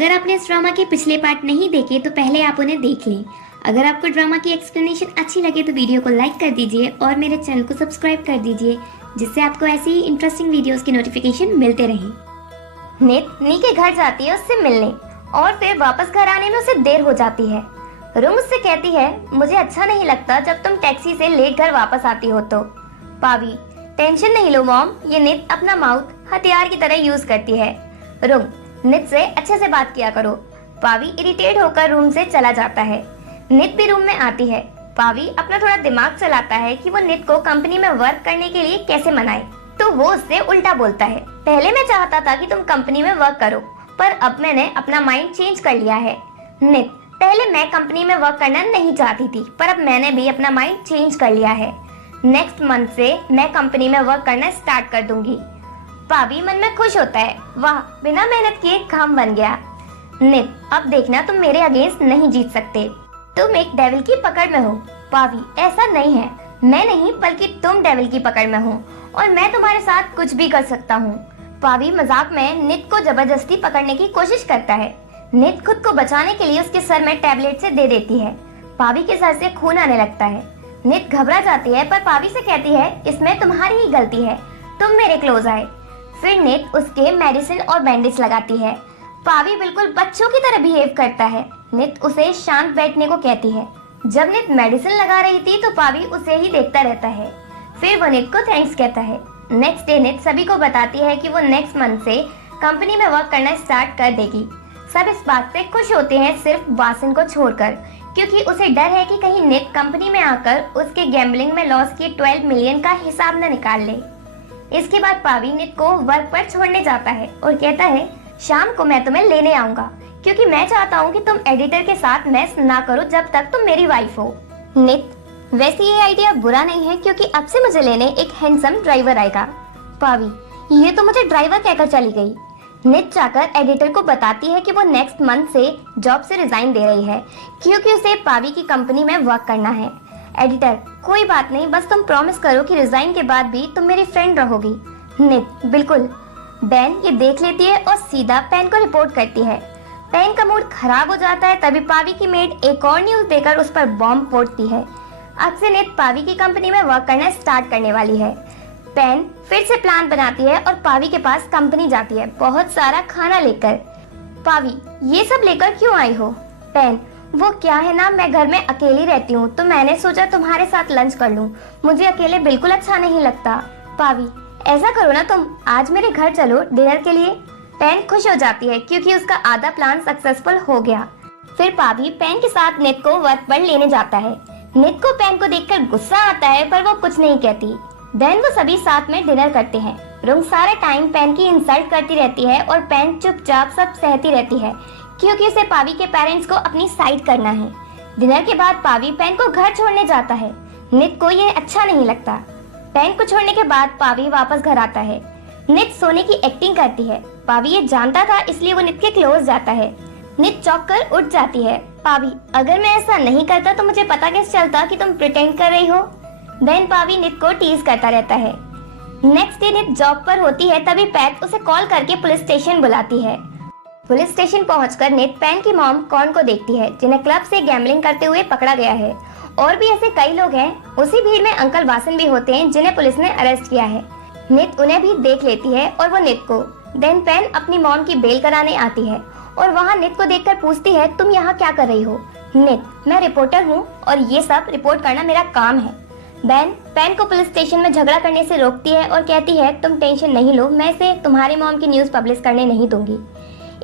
अगर आपने इस ड्रामा के पिछले पार्ट नहीं देखे तो पहले आप उन्हें देख लें। अगर आपको ड्रामा की एक्सप्लेनेशन अच्छी लगे तो वीडियो को लाइक कर दीजिए और मेरे चैनल को सब्सक्राइब कर दीजिए, जिससे आपको ऐसी ही इंटरेस्टिंग वीडियोस की नोटिफिकेशन मिलते रहें। नित नी के घर जाती है उससे मिलने और फिर वापस घर आने में उसे देर हो जाती है। रुंग उससे कहती है, मुझे अच्छा नहीं लगता जब तुम टैक्सी से लेट घर वापस आती हो तो। पावी, टेंशन नहीं लो मॉम, ये नित अपना माउथ हथियार की तरह यूज करती है। रुंग, नित से अच्छे से बात किया करो। पावी इरिटेट होकर रूम से चला जाता है। नित भी रूम में आती है। पावी अपना थोड़ा दिमाग चलाता है कि वो नित को कंपनी में वर्क करने के लिए कैसे मनाए, तो वो उससे उल्टा बोलता है, पहले मैं चाहता था कि तुम कंपनी में वर्क करो, पर अब मैंने अपना माइंड चेंज कर लिया है। नित, पहले मैं कंपनी में वर्क करना नहीं चाहती थी, पर अब मैंने भी अपना माइंड चेंज कर लिया है। नेक्स्ट मंथ से मैं कंपनी में वर्क करना स्टार्ट कर दूंगी। पावी मन में खुश होता है, वाह, बिना मेहनत किए काम बन गया। नित, अब देखना तुम मेरे अगेंस्ट नहीं जीत सकते, तुम एक डेविल की पकड़ में हो। पावी, ऐसा नहीं है, मैं नहीं बल्कि तुम डेविल की पकड़ में हो और मैं तुम्हारे साथ कुछ भी कर सकता हूँ। पावी मजाक में नित को जबरदस्ती पकड़ने की कोशिश करता है। नित खुद को बचाने के लिए उसके सर में टैबलेट से दे देती है। पावी के सर से खून आने लगता है। नित घबरा जाती है, पर पावी से कहती है, इसमें तुम्हारी ही गलती है, तुम मेरे क्लोज आए। फिर नित उसके मेडिसिन और बैंडेज लगाती है। पावी बिल्कुल बच्चों की तरह बिहेव करता है। नित उसे शांत बैठने को कहती है। जब नित मेडिसिन लगा रही थी तो पावी उसे ही देखता रहता है। फिर वो नित को थैंक्स कहता है। नेक्स्ट डे नित सभी को बताती है कि वो नेक्स्ट मंथ से कंपनी में वर्क करना स्टार्ट कर देगी। सब इस बात से खुश होते हैं, सिर्फ वासन को छोड़कर, क्योंकि उसे डर है कि कहीं नित कंपनी में आकर उसके गैम्बलिंग में लॉस किए 12 मिलियन का हिसाब न निकाल ले। इसके बाद पावी नित को वर्क पर छोड़ने जाता है और कहता है, शाम को मैं तुम्हें लेने आऊंगा, क्योंकि मैं चाहता हूँ कि तुम एडिटर के साथ मैस ना करो जब तक तुम मेरी वाइफ हो। नित, वैसे ये आइडिया बुरा नहीं है, क्योंकि अब से मुझे लेने एक हैंडसम ड्राइवर आएगा। पावी, ये तो मुझे ड्राइवर कहकर चली गई। नित जाकर एडिटर को बताती है कि वो नेक्स्ट मंथ से जॉब से रिजाइन दे रही है, क्योंकि उसे पावी की कंपनी में वर्क करना है। एडिटर, कोई बात नहीं, बस तुम प्रॉमिस करो कि रिजाइन के बाद भी तुम मेरी फ्रेंड रहोगी। नित, बिल्कुल। बैन ये देख लेती है और सीधा पैन को रिपोर्ट करती है। पैन का मूड खराब हो जाता है, तभी पावी की मेड एक और न्यूज देकर उस पर बॉम्ब फोड़ती है। अब से नित पावी की कंपनी में वर्क करना स्टार्ट करने वाली है। पैन फिर से प्लान बनाती है और पावी के पास कंपनी जाती है, बहुत सारा खाना लेकर। पावी, ये सब लेकर क्यों आई हो? पैन, वो क्या है ना, मैं घर में अकेली रहती हूँ, तो मैंने सोचा तुम्हारे साथ लंच कर लूँ, मुझे अकेले बिल्कुल अच्छा नहीं लगता। पावी, ऐसा करो ना, तुम आज मेरे घर चलो डिनर के लिए। पैन खुश हो जाती है, क्योंकि उसका आधा प्लान सक्सेसफुल हो गया। फिर पावी पैन के साथ नित को वर्क पर लेने जाता है। नित को पैन को देखकर गुस्सा आता है, पर वो कुछ नहीं कहती। देन वो सभी साथ में डिनर करते हैं। रुंग सारे टाइम पैन की इंसल्ट करती रहती है और पैन चुपचाप सब सहती रहती है, क्योंकि उसे पावी के पेरेंट्स को अपनी साइड करना है। डिनर के बाद पावी पैन को घर छोड़ने जाता है। नित को ये अच्छा नहीं लगता। पैन को छोड़ने के बाद पावी वापस घर आता है। नित सोने की एक्टिंग करती है। पावी ये जानता था, इसलिए वो नित के क्लोज जाता है। नित चौंक कर उठ जाती है। पावी, अगर मैं ऐसा नहीं करता तो मुझे पता कैसे चलता कि तुम प्रिटेंड कर रही हो? देन पावी नित को टीज करता रहता है। नेक्स्ट डे नित जॉब पर होती है, तभी पैट उसे कॉल करके पुलिस स्टेशन बुलाती है। पुलिस स्टेशन पहुंचकर नित पैन की मॉम कॉर्न को देखती है, जिन्हें क्लब से गैम्बलिंग करते हुए पकड़ा गया है। और भी ऐसे कई लोग हैं। उसी भीड़ में अंकल वासन भी होते हैं, जिन्हें पुलिस ने अरेस्ट किया है। नित उन्हें भी देख लेती है और वो नित को। देन पैन अपनी मॉम की बेल कराने आती है और वहाँ नित को देखकर पूछती है, तुम यहाँ क्या कर रही हो? नित, मैं रिपोर्टर हूँ और ये सब रिपोर्ट करना मेरा काम है। बैन पैन को पुलिस स्टेशन में झगड़ा करने से रोकती है और कहती है, तुम टेंशन नहीं लो, मैं इसे तुम्हारी मॉम की न्यूज पब्लिश करने नहीं दूंगी।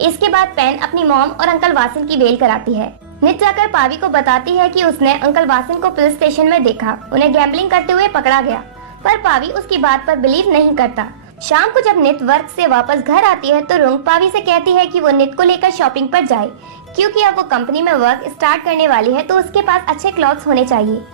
इसके बाद पैन अपनी मॉम और अंकल वासन की बेल कराती है। नित जाकर पावी को बताती है कि उसने अंकल वासन को पुलिस स्टेशन में देखा, उन्हें गैम्बलिंग करते हुए पकड़ा गया, पर पावी उसकी बात पर बिलीव नहीं करता। शाम को जब नित वर्क से वापस घर आती है तो रुंग पावी से कहती है कि वो नित को लेकर शॉपिंग पर जाए, क्योंकि अब वो कंपनी में वर्क स्टार्ट करने वाली है, तो उसके पास अच्छे क्लॉथ्स होने चाहिए।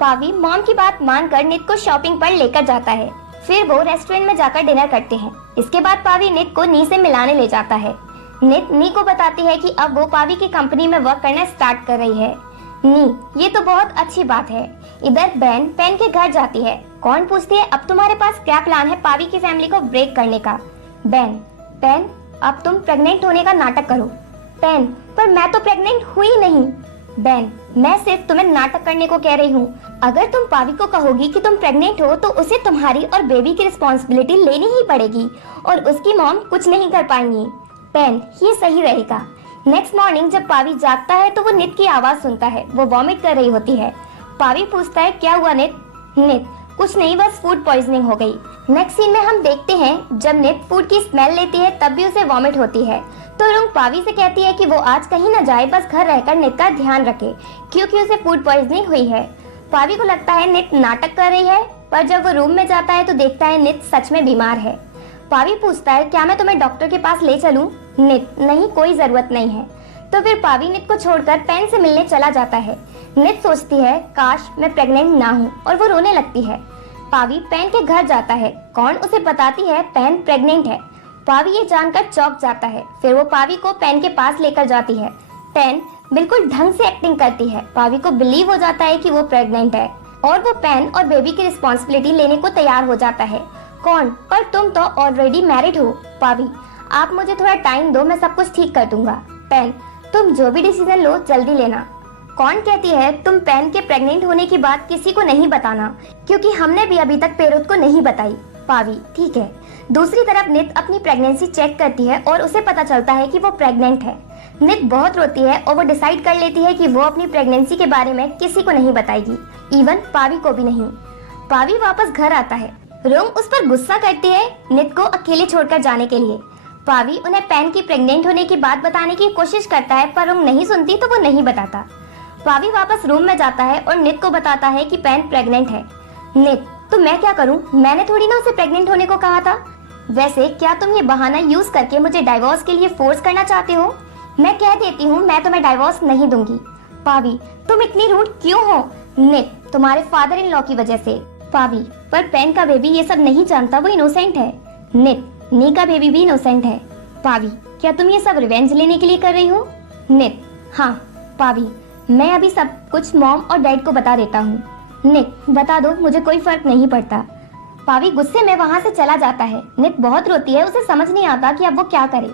पावी मॉम की बात मानकर नित को शॉपिंग पर लेकर जाता है। फिर वो रेस्टोरेंट में जाकर डिनर करते हैं। इसके बाद पावी नित को नी से मिलाने ले जाता है। नित नी को बताती है कि अब वो पावी की कंपनी में वर्क करना स्टार्ट कर रही है। नी, ये तो बहुत अच्छी बात है। इधर बैन पैन के घर जाती है। कौन पूछती है, अब तुम्हारे पास क्या प्लान है पावी की फैमिली को ब्रेक करने का? बैन, पैन, अब तुम प्रेग्नेंट होने का नाटक करो। पेन, पर मैं तो प्रेग्नेंट हुई नहीं। बेन, मैं सिर्फ तुम्हें नाटक करने को कह रही हूँ। अगर तुम पावी को कहोगी कि तुम प्रेग्नेंट हो तो उसे तुम्हारी और बेबी की रिस्पॉन्सिबिलिटी लेनी ही पड़ेगी और उसकी मॉम कुछ नहीं कर पाएंगी। पेन, ये सही रहेगा। नेक्स्ट मॉर्निंग जब पावी जागता है तो वो नित की आवाज सुनता है। वो वॉमिट कर रही होती है। पावी पूछता है, क्या हुआ नित? नित, कुछ नहीं, बस फूड पॉइजनिंग हो गई। नेक्स्ट सीन में हम देखते हैं जब नित फूड की स्मेल लेती है तब भी उसे वॉमिट होती है, तो रुंग पावी से कहती है कि वो आज कहीं न जाए, बस घर रहकर नित का ध्यान रखे क्योंकि उसे फूड पॉइजनिंग हुई है। पावी को लगता है नित नाटक कर रही है, पर जब वो रूम में जाता है तो देखता है नित सच में बीमार है। पावी पूछता है, क्या मैं तुम्हें डॉक्टर के पास ले चलूं? नित, नहीं, कोई जरूरत नहीं है। तो फिर पावी नित को छोड़कर पेन से मिलने चला जाता है। नित सोचती है, काश मैं प्रेग्नेंट ना हूँ, और वो रोने लगती है। पावी पेन के घर जाता है। कौन उसे बताती है पेन प्रेग्नेंट है। पावी ये जानकर चौंक जाता है। फिर वो पावी को पेन के पास लेकर जाती है। पेन बिल्कुल ढंग से एक्टिंग करती है। पावी को बिलीव हो जाता है कि वो प्रेग्नेंट है और वो पेन और बेबी की रिस्पॉन्सिबिलिटी लेने को तैयार हो जाता है। कौन? पर तुम तो ऑलरेडी मैरिड हो। पावी, आप मुझे थोड़ा टाइम दो, मैं सब कुछ ठीक कर दूंगा। पेन, तुम जो भी डिसीजन लो जल्दी लेना। कौन कहती है, तुम पेन के प्रेग्नेंट होने की बात किसी को नहीं बताना, क्योंकि हमने भी अभी तक पेरुत को नहीं बताई। पावी, ठीक है। दूसरी तरफ नित अपनी प्रेगनेंसी चेक करती है और उसे पता चलता है कि वो प्रेग्नेंट है। नित बहुत रोती है और वो डिसाइड कर लेती है कि वो अपनी प्रेगनेंसी के बारे में किसी को नहीं बताएगी, इवन पावी को भी नहीं। पावी वापस घर आता है। रुंग उस पर गुस्सा करती है नित को अकेले छोड़कर जाने के लिए। पावी उन्हें पेन की प्रेग्नेंट होने की बात बताने की कोशिश करता है, पर रुंग नहीं सुनती तो वो नहीं बताता। पावी वापस रूम में जाता है और नित को बताता है कि पेन प्रेग्नेंट है। नित, तो मैं क्या करूं? मैंने थोड़ी ना उसे प्रेग्नेंट होने को कहा था। वैसे क्या तुम ये बहाना यूज करके मुझे डाइवोर्स के लिए फोर्स करना चाहते हो? मैं कह देती हूँ, मैं तुम्हें डाइवोर्स नहीं दूंगी। पावी, तुम इतनी रूड क्यों हो? नित, तुम्हारे फादर इन लॉ की वजह से। पावी, पर पेन का बेबी ये सब नहीं जानता, वो इनोसेंट है। नित, नी का बेबी भी इनोसेंट है। पावी, क्या तुम ये सब रिवेंज लेने के लिए कर रही हो? नित, हाँ। पावी, मैं अभी सब कुछ मॉम और डैड को बता देता हूँ। नित, बता दो, मुझे कोई फर्क नहीं पड़ता। पावी गुस्से में वहाँ से चला जाता है। नित बहुत रोती है, उसे समझ नहीं आता कि अब वो क्या करे।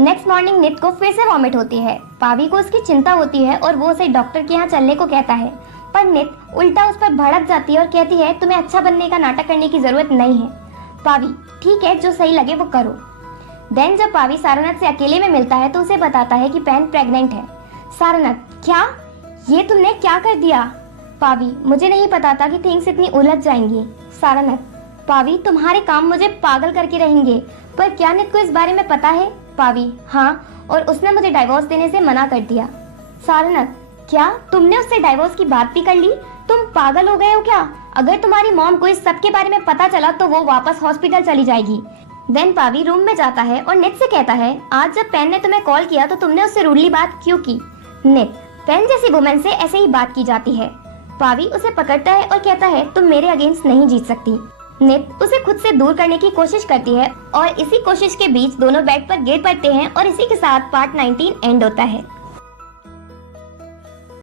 नेक्स्ट मॉर्निंग नित को फिर से वॉमिट होती है। पावी को उसकी चिंता होती है और वो उसे डॉक्टर के यहाँ चलने को कहता है, पर नित उल्टा उस पर भड़क जाती है और कहती है, तुम्हें अच्छा बनने का नाटक करने की जरूरत नहीं है। पावी, ठीक है, जो सही लगे वो करो। देन जब पावी सारनाथ से अकेले में मिलता है तो उसे बताता है कि पेन प्रेग्नेंट है। सारनाथ, क्या? ये तुमने क्या कर दिया? पावी, मुझे नहीं पता था कि थिंग्स इतनी उलझ जाएंगी। सारनाथ, पावी, तुम्हारे काम मुझे पागल करके रहेंगे, पर क्या नित को इस बारे में पता है? पावी, हाँ, और उसने मुझे डाइवोर्स देने से मना कर दिया। सारनाथ, क्या तुमने उससे डाइवोर्स की बात भी कर ली? तुम पागल हो गए हो क्या? अगर तुम्हारी मॉम को इस सब के बारे में पता चला तो वो वापस हॉस्पिटल चली जाएगी। देन पावी रूम में जाता है और नित से कहता है, आज जब पेन ने तुम्हें कॉल किया तो तुमने उससे रूडली बात क्यों की? नित, पेन जैसी वुमन से ऐसे ही बात की जाती है। पावी उसे पकड़ता है और कहता है, तुम मेरे अगेंस्ट नहीं जीत सकती। नित उसे खुद से दूर करने की कोशिश करती है और इसी कोशिश के बीच दोनों बेड पर गिर पड़ते हैं और इसी के साथ पार्ट 19 एंड होता है।